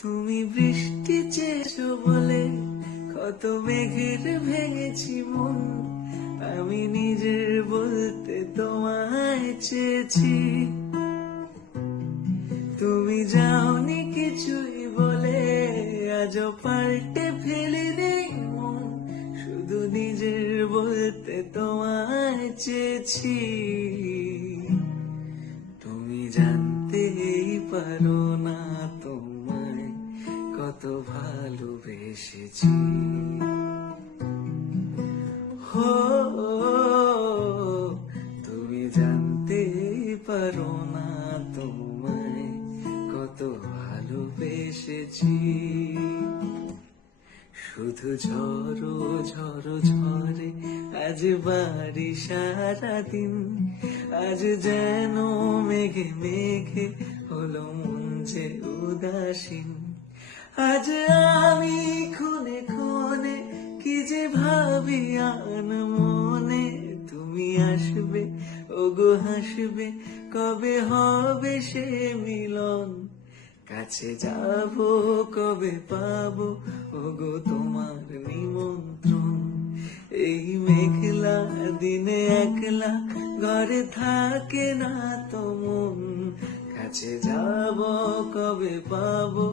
তুমি বৃষ্টি চেয়েছো বলে কত মেঘের ভেঙেছি মন, আমি নিজের বলতে তোমায় চেয়েছি। তুমি যাওনি কিছুই বলে আজও পাল্টে ফেলিনি মন, শুধু নিজের বলতে তোমায় চেয়েছি। তুমি জানতেই পারো না তোমায় কত ভালোবেসেছি। হো, তুমি জানতেই পারো না তোমায় কত ভালোবেসেছি। শুধু ঝড়ো ঝড়ো ঝরে আজ বাড়ি সারাদিন, আজ যেন মেঘে মেঘে হলো মন যে উদাসীন। আজ আমি খুনে খুনে কি যে ভাবি আন মনে, তুমি আসবে ওগো হাসবে, কবে হবে সে মিলন। কাছে যাব কবে পাবো ওগো তোমার নিমন্ত্রণ। এই মেঘলা দিনে একলা ঘরে থাকে না তো মন, কাছে যাব কবে পাবো।